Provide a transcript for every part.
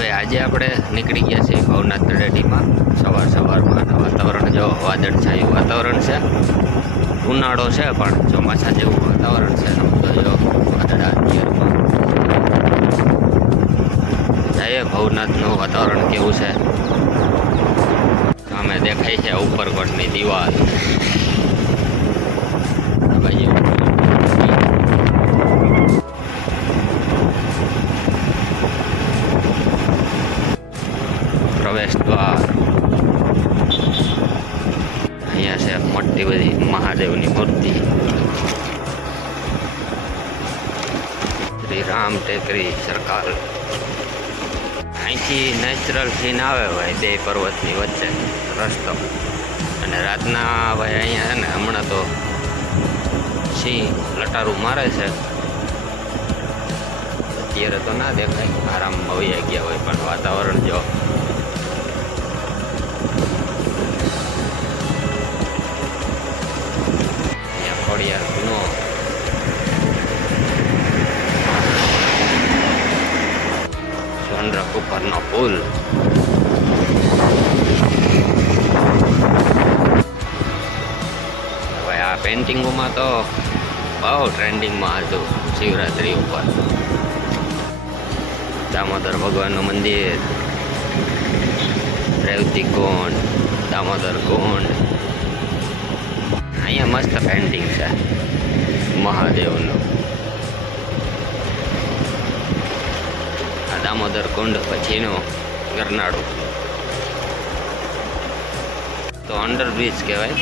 ભાઈ આજે આપણે નીકળી ગયા છીએ ભવનાથ તળેટીમાં સવારમાં. વાતાવરણ જો વાદળછાયું વાતાવરણ છે, ઉનાળો છે પણ ચોમાસા જેવું વાતાવરણ છે. તો જો વાદળા પિયરમાં જઈએ. ભવનાથનું વાતાવરણ કેવું છે સામે દેખાય છે ઉપરકોટની દિવાલ. પ્રવેશ દ્વાર અહીંયા છે મોટી બધી મહાદેવની મૂર્તિ. શ્રી રામ ટેકરી સરકાર. અહીંથી નેચરલ સીન આવે ભાઈ, બે પર્વતની વચ્ચે રસ્તો. અને રાતના ભાઈ અહીંયા છે ને હમણાં તો સિંહ લટારું મારે છે. અત્યારે તો ના દેખાય, આરામમાં વહી ગયા હોય, પણ વાતાવરણ જો ખોડિયારનો સોનરખ ઉપરનો પુલ. હવે આ પેન્ટિંગોમાં તો બહુ ટ્રેન્ડિંગમાં હતું શિવરાત્રી ઉપર. દામોદર ભગવાનનું મંદિર, રેવતી કુંડ, દામોદર કુંડ. અહીંયા મસ્ત પેન્ટિંગ છે મહાદેવનું. આ દામોદર કુંડ પછીનું ગરનાળું તો અંડરબ્રિજ કહેવાય.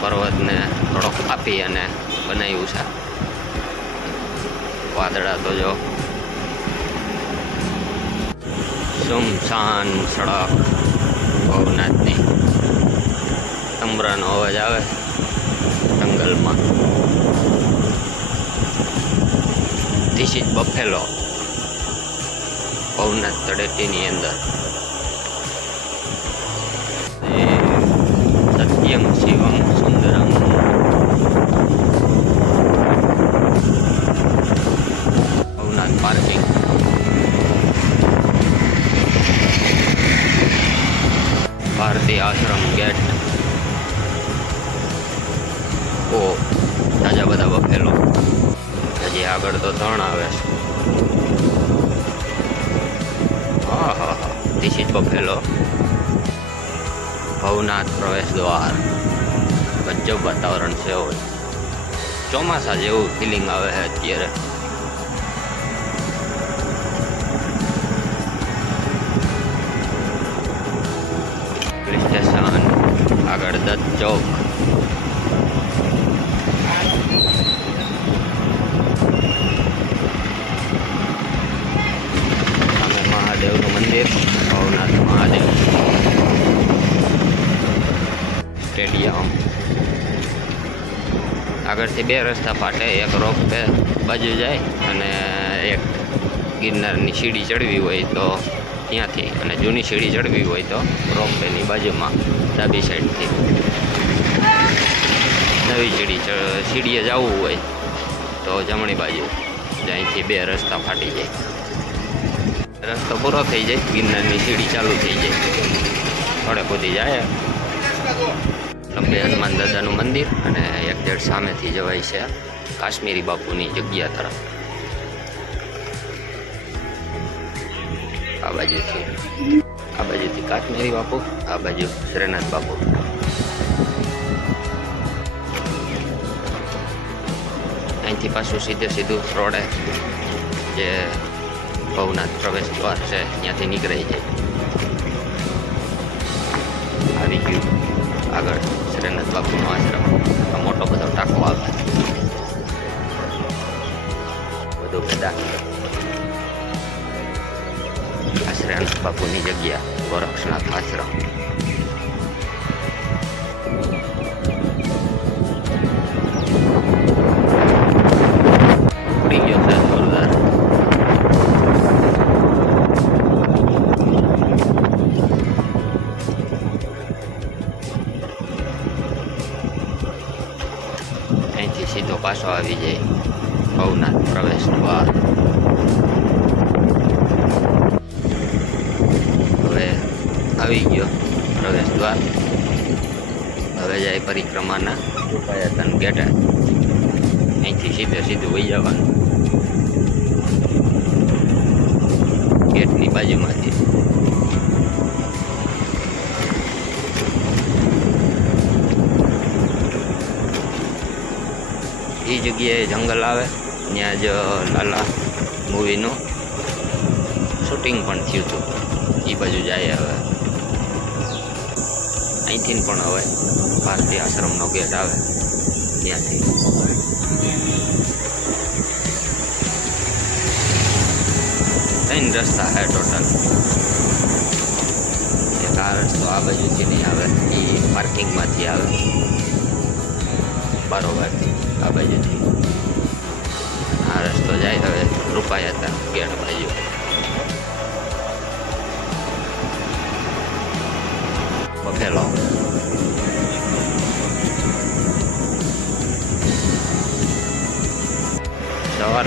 પર્વતને થોડોક કાપી અને બનાવ્યું છે. વાદળા તો જો સુમસાન સડક ભવનાથની. તંબરાનો અવાજ આવે જંગલમાં. ધીસ ઇઝ બફેલો ભવનાથ તળેટીની અંદર. સત્યમ શિવમ સુંદરમ. ભવનાથ પાર્કિંગ. ભારતી આશ્રમ ગેટ. ઓ તાજા બધા બફેલો. હજી આગળ તો 3 આવે છે. હા હા હા, ધીસ ઇઝ બફેલો. ભવનાથ પ્રવેશ દ્વાર. ગજબ વાતાવરણ છે. હોય ચોમાસા જેવું ફિલિંગ આવે છે અત્યારે. પોલીસ સ્ટેશન આગળ દત્ત ચોક. મહાદેવનું મંદિર, ભવનાથ મહાદેવ. સ્ટેડિયમ. આગળથી 2 રસ્તા ફાટે. એક રોપ વે બાજુ જાય અને એક ગિરનારની સીડી ચડવી હોય તો ત્યાંથી, અને જૂની સીડી ચડવી હોય તો રોપ વેની બાજુમાં ડાબી સાઈડથી. નવી સીડીએ જવું હોય તો જમણી બાજુ. અહીંથી 2 રસ્તા ફાટી જાય. રસ્તો પૂરો થઈ જાય, ગિરનારની સીડી ચાલુ થઈ જાય. થોડે કૂદી જાય. લંબે હનુમાન દાદાનું મંદિર અને 1.5 સામેથી જવાય છે કાશ્મીરી બાપુની જગ્યા તરફ. આ બાજુથી કાશ્મીરી બાપુ, આ બાજુ શ્રીનાથ બાપુ. અહીંથી પાછું સીધું રોડે જે ભવનાથ પ્રવેશ દ્વાર છે ત્યાંથી નીકળી જાય. આવી ગયું આગળ શ્રીનાથ બાપુનો આશ્રમ. આ મોટો બધો ટાંકો આવે બધું બધા. આ શ્રીનાથ બાપુની જગ્યા, ગોરક્ષનાથ આશ્રમ. ઉડી ગયો છે જોરદાર. સીધો પાછો આવી જાય ભવનાથ પ્રવેશ દ્વાર. આવી ગયો પ્રવેશ દ્વાર. હવે જાય પરિક્રમાના રૂપાયતન ગેટે. અહીંથી સીધું વહી જવાનું ગેટની બાજુમાંથી. એ જગ્યાએ જંગલ આવે, ત્યાં જ લાલા મૂવીનું શૂટિંગ પણ થયું હતું. એ બાજુ જાય. હવે અહીંથી પણ હવે ભારતીય આશ્રમનો ગેટ આવે ત્યાંથી. ત્રણ રસ્તા છે ટોટલ. એક આ રસ્તો આ બાજુથી નહીં આવે, એ પાર્કિંગમાંથી આવે બરોબરથી આ બાજુથી. આ રસ્તો જાય હવે રૂપાયતન ગેટ બાજુ. બફેલો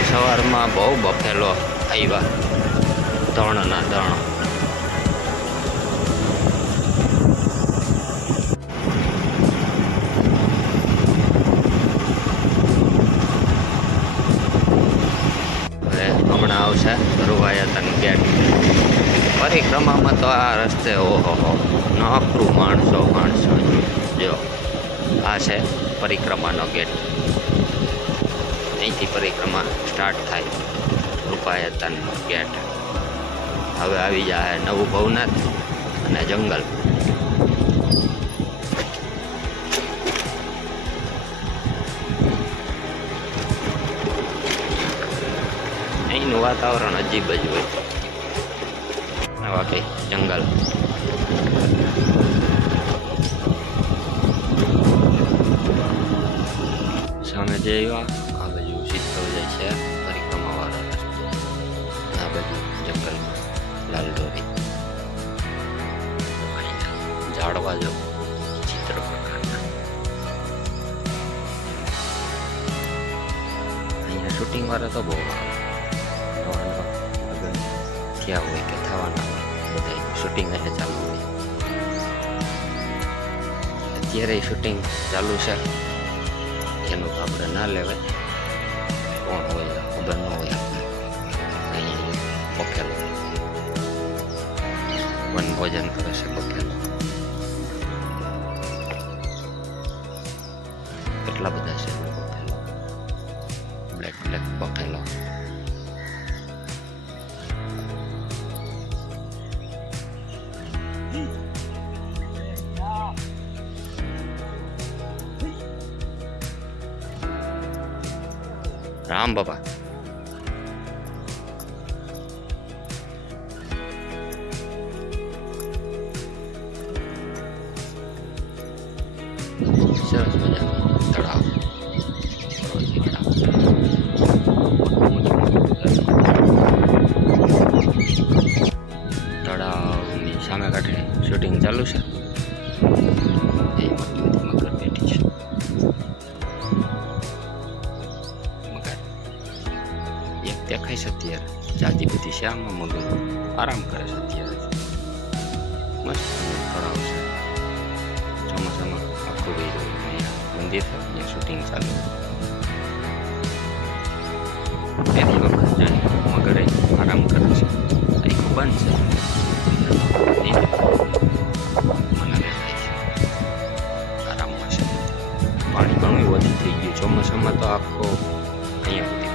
સવારમાં બહુ બફેલો આવ્યા, ત્રણના ત્રણ. હવે હમણાં આવશે રૂપાયતન ગેટ. પરિક્રમામાં તો આ રસ્તે ઓહો નકરું માણસો. જો આ છે પરિક્રમાનો ગેટ. અહીંથી પરિક્રમા સ્ટાર્ટ થાય રૂપાયતન ગેટ. હવે આવી જાય નવું ભવનાથ અને જંગલ. અહીંનું વાતાવરણ અજીબ જ હોય. આવા કંઈ જંગલ. સામે જે આ બાજુ સીધો જાય છે પરિક્રમાવાળો રસ્તો. આ બાજુ જંગલ લાલ દોરી. ઝાડવા જો ચિત્ર પ્રકારના. અહીંયા શૂટિંગ વાળા તો બહુ આવે. થયા હોય કે થવાના બધા શૂટિંગ એને ચાલુ હોય. અત્યારે શૂટિંગ ચાલુ છે એનું તો આપણે ના લેવાય. કોણ હોય ખબર ન હોય. અહીંયા બફેલો વન ભોજન કરે છે. બફેલો કેટલા બધા છે બફેલો. Black Buffalo. રામ બાપા. સરસ મજાનું તળાવ. તળાવની સામે કાંઠે શૂટિંગ ચાલુ છે. એ મગર બેઠી છે. દેખાય છે અત્યારે જાજી બધી છે. આમાં મગર આરામ કરે છે અત્યારે. મસ્ત તળાવ છે. ચોમાસામાં આખું ગઈ રહ્યું. અહીંયા મંદિર છે, અહીંયા શૂટિંગ ચાલુ. પહેલી વખત જોઈ મગરે આરામ કરે છે. આખું બંધ છે. મને દેખાય છે આરામમાં છે. પાણી ઘણું વધુ થઈ ગયું ચોમાસામાં તો આખો અહીંયા સુધી.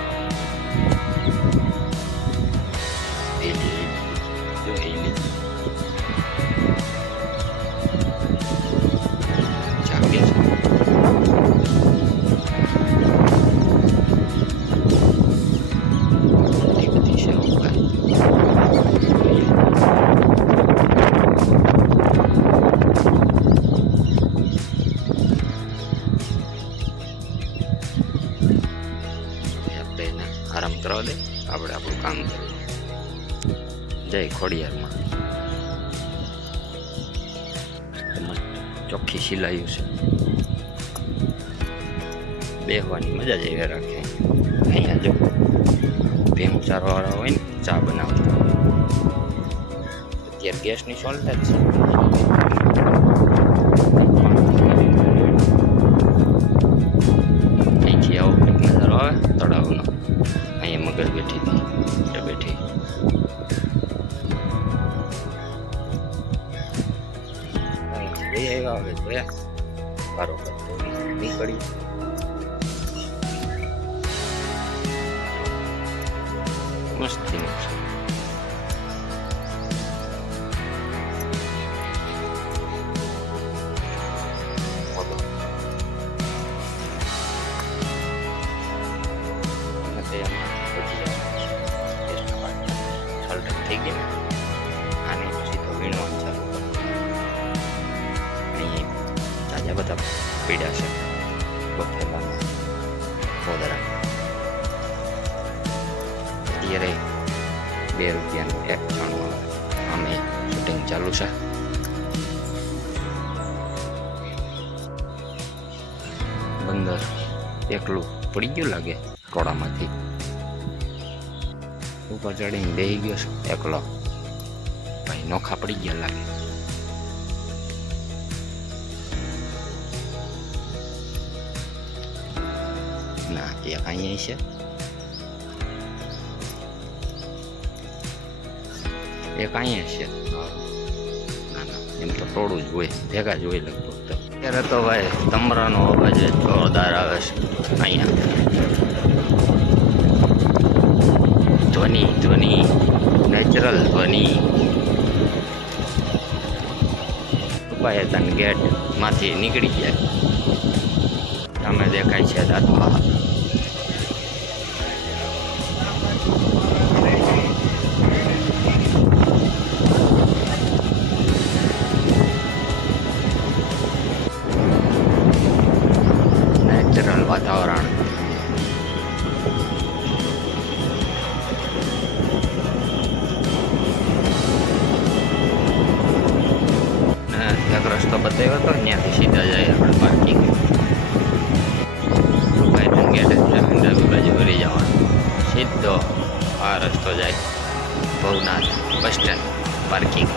આરામ કરવા દે, આપણે આપણું કામ કરીએ. જય ખોડિયારમાં. ચોખ્ખી સિલાયું છે. બેહવાની મજા જ એવી રાખે. અહીંયા જો ભેમ ચારવાળા હોય ને ચા બનાવતા. અત્યારે ગેસની શોર્ટેજ છે. અહીંથી આવો કંઈક નજારો આવે તળાવનો. અહીંયા મગર બેઠી હતી બેઠી. અહીંથી લઈ આવ્યા હવે જોયા બરોબર નીકળી. મસ્તી થઈ ગયા. આને પછી તો વીણવાનું ચાલુ કરો. અહીં તાજા બધા પીડ્યા છે બફેલાના પોદરા. અત્યારે 2 રૂપિયાનું એક છાણું અમે શૂટિંગ ચાલુ છે. બંદર એકલું પડી ગયું લાગે ટોળામાંથી. ઉપર ચડીને બેસી ગયો છું એકલો. ભાઈ નોખા પડી ગયા લાગે. ના એક અહીંયા છે, એક અહીંયા છે. ના ના એમ તો ટોળું જ હોય, ભેગા જ હોય લગભગ. તો અત્યારે તો ભાઈ તમરાનો અવાજ જોરદાર આવે છે અહીંયા. ધ્વનિ નેચરલ ધ્વનિ. ઉપાયતન ગેટ માંથી નીકળી ગયા. સામે દેખાય છે દાંતવા. નેચરલ વાતાવરણ. એક રસ્તો બતાવ્યો હતો ત્યાંથી સીધા જાય આપણે પાર્કિંગ. ગેટ ડાબી બાજુ વળી જવાનું. સીધો આ રસ્તો જાય ભવનાથ બસ સ્ટેન્ડ પાર્કિંગ.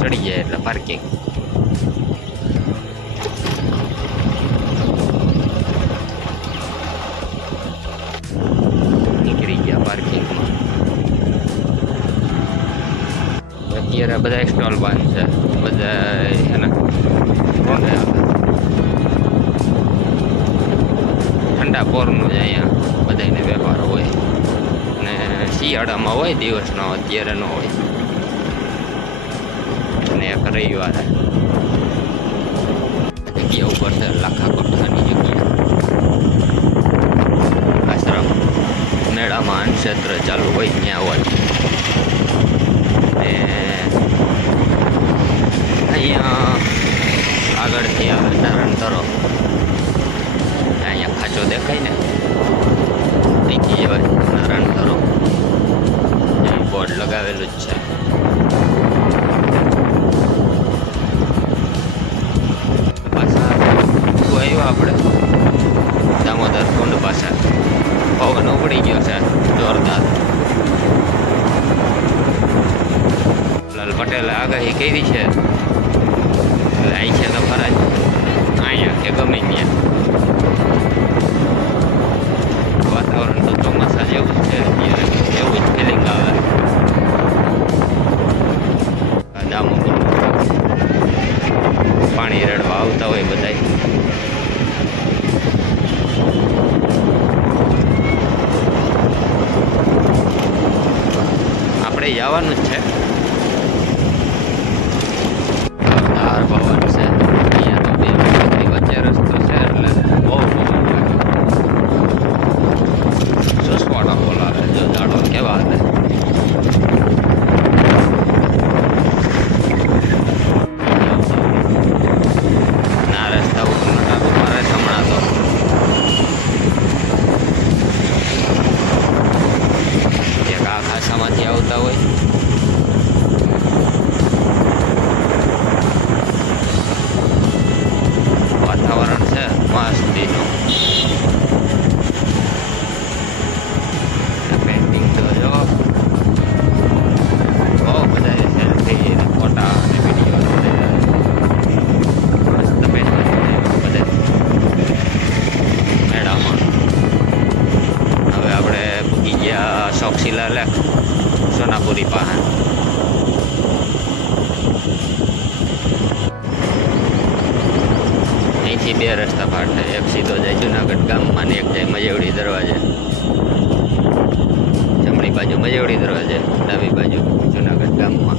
ચડી જાય એટલે પાર્કિંગ. નીકળી ગયા પાર્કિંગમાં. અત્યારે બધા સ્ટોલ બંધ છે. બધા એના કોને ઠંડા પોરનું જ અહીંયા બધાને વેપાર હોય. ને શિયાળામાં હોય દિવસનો, અત્યારે ન હોય. અને એક રવિવારે જગ્યા ઉપર છે લાખા કોઠાની જગ્યા. આશ્રમ મેળામાં અન્નક્ષેત્ર ચાલુ હોય ત્યાં હોય. ને અહીંયા આગળથી આવે નારણ તરો. અહીંયા ખાંચો દેખાય ને અહીંથી જવાય નારણ તરો. બોર્ડ લગાવેલું જ છે. આપણે દામોદર કુંડ પાસે પવન ઉપડી ગયો છે જોરદાર. લાલ પટેલે આગાહી કરી છે એટલે અહીં છે તો ખરા જ. અહીંયા કે ગમે ત્યાં વાતાવરણ તો ચોમાસા જેવું જ છે. અત્યારે એવું જ ફિલિંગ આવે. દામોદર પાણી રેડવા આવતા હોય બધા. આપણે જવાનું જ છે. ધાર ભવન છે અહીંયા તો 2 વચ્ચે રસ્તો છે એટલે બહુ સસવાડા બોલાવે. જો દાડો કેવા હતા. ના રસ્તા ઉપર મારે હમણાં તો એક આ ખાસામાંથી આવતા હોય અહીંથી બે રસ્તા ફાટે, એક સીધો જાય જુનાગઢ ગામમાં ને એક જાય મજેવડી દરવાજે. જમણી બાજુ મજેવડી દરવાજે, ડાબી બાજુ જુનાગઢ ગામમાં.